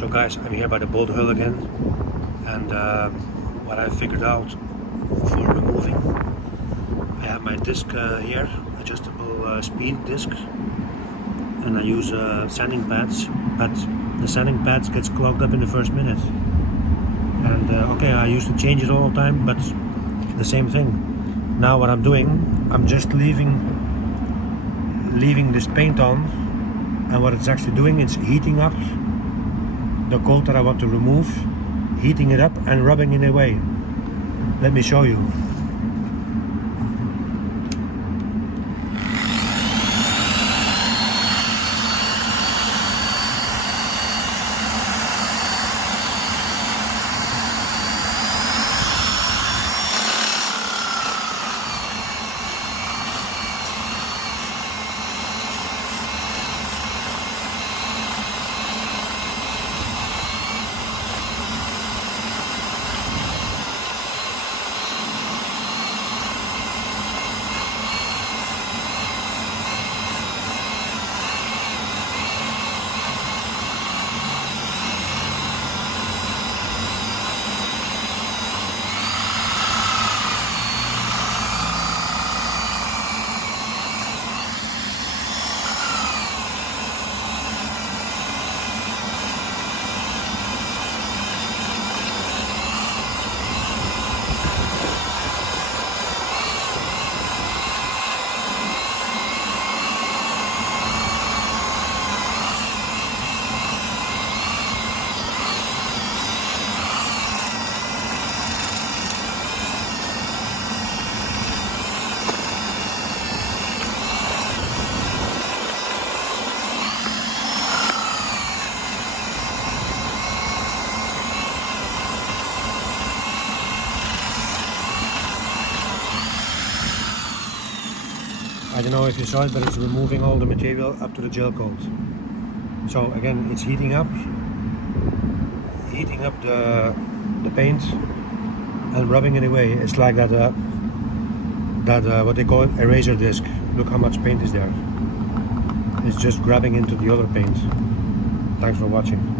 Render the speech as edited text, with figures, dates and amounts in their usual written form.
So guys, I'm here by the bolt hull again, and what I figured out for removing, I have my disc here, adjustable speed disc, and I use sanding pads, but the sanding pads gets clogged up in the first minute. And okay, I used to change it all the time, but the same thing. Now what I'm doing, I'm just leaving this paint on, and what it's actually doing, it's heating up the coat that I want to remove, heating it up and rubbing it away. Let me show you. I don't know if you saw it, but it's removing all the material up to the gel coat. So again, it's heating up the paint and rubbing it away. It's like that what they call it, eraser disc. Look how much paint is there. It's just grabbing into the other paint. Thanks for watching.